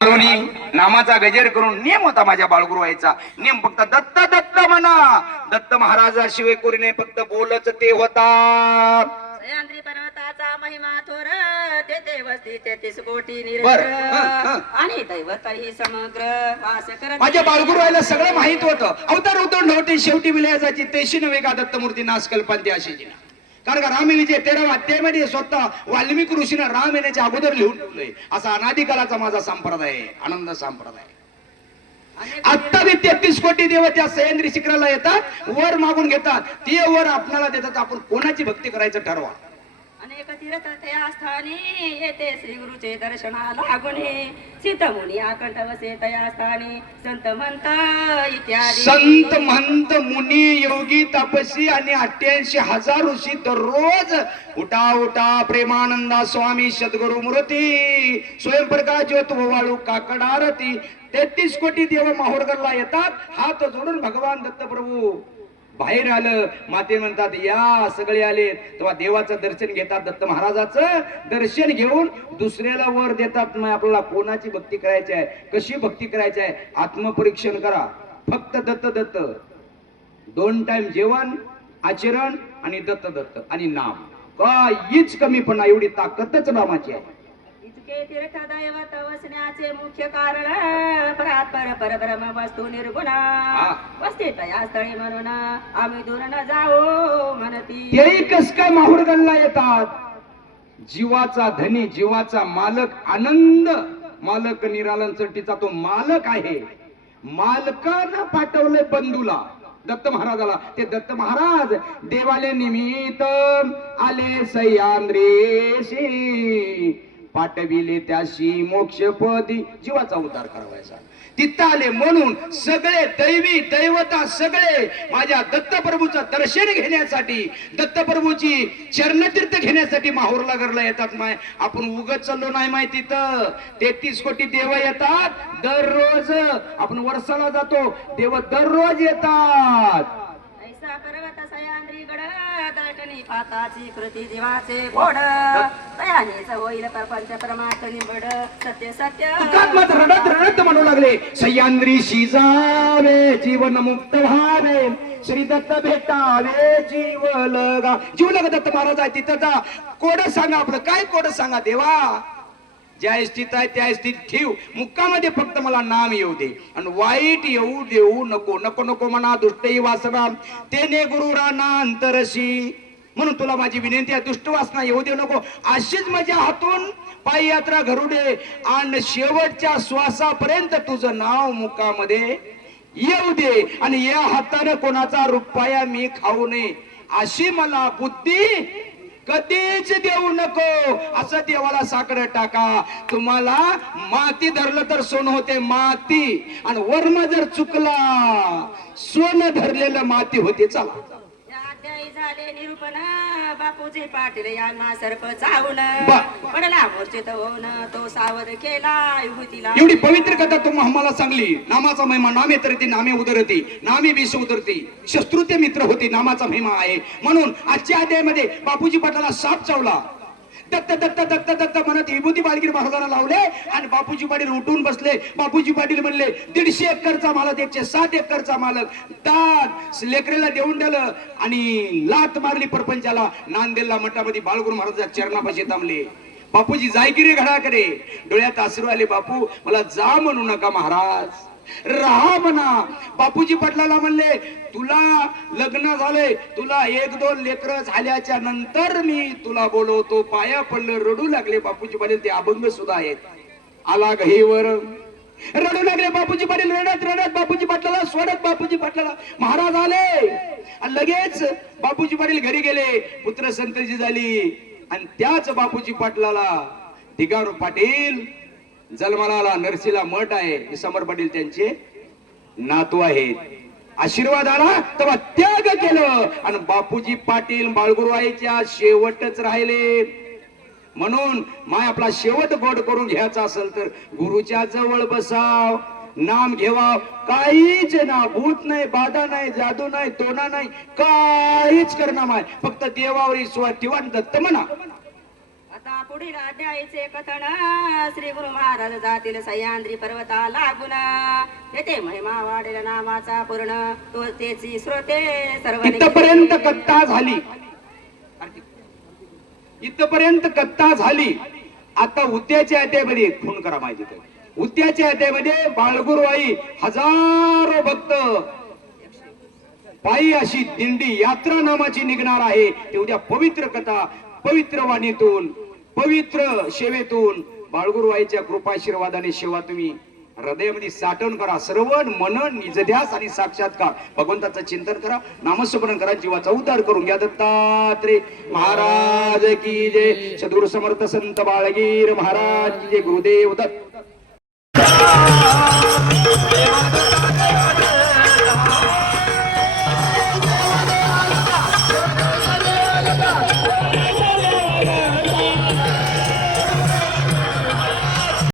नामाचा गजेर करून नियम होता माझ्या बाळगुरु व्हायचा. नियम फक्त दत्त दत्त म्हणा. दत्त महाराजाशिवाय कोणी फक्त बोलच ते होता. सह्याद्री पर्वताचा महिमा थोर तेथे वस्ती 33 कोटी बर. निरंतर आणि दैवत ही समग्र वास करत. माझ्या बाळगुरु व्हायला सगळं माहित होतं. अवतार अवतार नव्हते शेवटी विलयाची तेशी नव्हे का दत्तमूर्ती नाश कल्पांती अशी जिना. कारण का राम विजय 13 अध्यायामध्ये स्वतः वाल्मिकी ऋषीने राम येण्याच्या अगोदर लिहून ठेवलंय. असा अनादिकालाचा माझा संप्रदाय आहे, आनंद संप्रदाय. आता बी 33 कोटी देव त्या सह्याद्री शिखराला येतात, वर मागून घेतात. ते वर आपल्याला देतात. आपण कोणाची भक्ती करायचं ठरवा. अनेक तीर्थ त्या स्थानी येते श्री गुरुचे दर्शनाला लागुने सीतमुनी आकंठ वसे त्या स्थानी संत म्हणत इत्यादी. संत महंत मुनी योगी तपसी आणि 88,000 ऋषी दररोज उठा उठा प्रेमानंदा स्वामी सद्गुरु मूर्ती स्वयंप्रकाश ज्योत वाळू काकडारती 33 कोटी देव माहूरगडला येतात. हात जोडून भगवान दत्तप्रभू बाहेर आलं. माते म्हणतात या सगळे आले. तेव्हा देवाचं दर्शन घेतात. दत्त महाराजाचं दर्शन घेऊन दुसऱ्याला वर देतात. मग आपल्याला कोणाची भक्ती करायची आहे, कशी भक्ती करायची आहे, आत्मपरीक्षण करा. फक्त दत्त दत्त. 2 टाइम जेवण, आचरण आणि दत्त दत्त आणि नाम. काहीच कमीपणा, एवढी ताकदच नामाची आहे. इतके तीर्थ दैवत वसण्याचे मुख्य कारण परात्पर परब्रह्म वस्तू निर्गुण वस्तीत या स्थळी म्हणून आम्ही दूर न जाऊ म्हणती. तेही कस काय माहूरगडला येतात. जीवाचा धनी, जीवाचा मालक, आनंद मालक निरालन चट्टीचा तो मालक आहे. मालकानं पाठवले बंधूला दत्त महाराजाला. ते दत्त महाराज देवाले निमित्त आले सह्याद्रीशी पाठविले त्याशी मोक्षपदी जीवाचा उद्धार करावायचा. तिथं आले म्हणून सगळे दैवी दैवता सगळे माझ्या दत्तप्रभूचं दर्शन घेण्यासाठी, दत्तप्रभूची चरणतीर्थ घेण्यासाठी माहूरला गरला येतात. माय आपण उगत चाललो नाही माय. तिथं 33 कोटी देव येतात दररोज. आपण वर्षाला जातो, देव दररोज येतात. ऐसा पर्वत सह्याद्री गड दर्शनी पाताची कृती जीवाचे गोड तयानेच होईल प्रपंच परमार्थ निबड सत्य सत्य. तुकात्मत रडत रडत म्हणू लागले सह्याद्रीशी जावे जीवन मुक्त व्हावे श्री दत्त भेटावे जीव लगा. जीव लगा दत्त महाराज आहे तिथं जा. कोड सांगा आपलं. काय कोड सांगा देवा. ज्या स्थित आहे त्या स्थित ठेव. मुक्कामध्ये फक्त मला नाम येऊ दे आणि वाईट येऊ देऊ नको. नको नको म्हणा दुष्टही वासना तेने गुरु राणा अंतरशी. म्हणून तुला माझी विनंती आहे, दुष्ट वासना येऊ दे नको. अशीच माझ्या हातून पायी यात्रा घडू दे आणि शेवटच्या श्वासापर्यंत तुझं नाव मुक्कामध्ये येऊ दे. आणि या हाताने कोणाचा रुपया मी खाऊ नये अशी मला बुद्धी कधीच देऊ नको. असं देवाला साकडं टाका. तुम्हाला माती धरलं तर सोनं होते माती, आणि वर्म जर चुकला सोनं धरलेलं माती होते. चला अध्यायी झाले निरूपण बापूजी पाटील यांना सर्प चावून पडला मूर्छित होऊन तो सावध केला युवतीला. एवढी पवित्र कथा तुम्ही आम्हाला सांगली. नामाचा महिमा नामे तरती नामे उदरती नामे विष उदरती शत्रुते मित्र होती. नामाचा महिमा आहे. म्हणून आजच्या अध्यायामध्ये बापूजी पाटलाला साप चावला. दत्त दत्त दत्त दत्त म्हणत विभूती बालगीर महाराजांना लावले आणि बापूजी पाटील उठून बसले. बापूजी पाटील म्हणले 150 एकरचा मालक 107 एकरचा मालक दाद लेकरेला देऊन दिलं आणि लात मारली परपंचाला. नांदेडला मठामध्ये बाळगुरु महाराजांच्या चरणापाशी थांबले. बापूजी जायगिरी घडाकडे डोळ्यात अश्रू आले. बापू मला जा म्हणू नका महाराज, राहा म्हणा. बापूजी पाटलाला म्हणले तुला लग्न झाले, तुला 1-2 लेकरं झाल्याच्या नंतर मी तुला बोलवतो. पाया पडलं, रडू लागले बापूजी पाटील. ते अभंग सुद्धा आहेत. आला गहीवर रडू लागले बापूजी पाटील. रडत रडत बापूजी पाटलाला सोडत बापूजी पाटलाला महाराज आले आणि लगेच बापूजी पाटील घरी गेले. पुत्र संतती झाली आणि त्याच बापूजी पाटलाला दिगारू पाटील जन्माला आला. नरसीला मठ आहे, समर पाटील त्यांचे नातू आहेत. आशीर्वाद आला तेव्हा त्याग केलं आणि बापूजी पाटील बाळगुरु आईच्या शेवटच राहिले. म्हणून माय आपला शेवट गोड करून घ्यायचा असेल तर गुरुच्या जवळ बसाव, नाम घेवा. काहीच ना भूत नाही, बाधा नाही, जादू नाही, तोडा नाही, काहीच करणार नाही. फक्त देवावर विश्वास ठेवा. दत्त म्हणा. आता पुढील अध्यायाचे कथन श्री गुरु महाराज जातील सह्याद्री पर्वता लागून येथे महिमा वाढेल नामाचा पूर्ण तो त्याची श्रोते सर्व इथपर्यंत कथा झाली. इथपर्यंत कथा झाली. आता उद्याच्या अध्यायामध्ये खून करा माहिती तर. उद्याच्या अध्यायामध्ये बाळगुरुवाई हजारो भक्त पायी अशी दिंडी यात्रा नामाची निघणार आहे. ते उद्या पवित्र कथा, पवित्र वाणीतून, पवित्र सेवेतून बाळगुरुवाईच्या कृपाशीर्वादाने सेवा तुम्ही हृदयामध्ये साठवण करा. श्रवण, मनन, निजध्यास आणि साक्षात्कार भगवंताचं चिंतन करा. नामस्मरण करा. जीवाचा उद्धार करून घ्या. दत्तात्रेय महाराज की जय. सद्गुरु समर्थ संत बाळगीर महाराज की जय. गुरुदेव दत्त.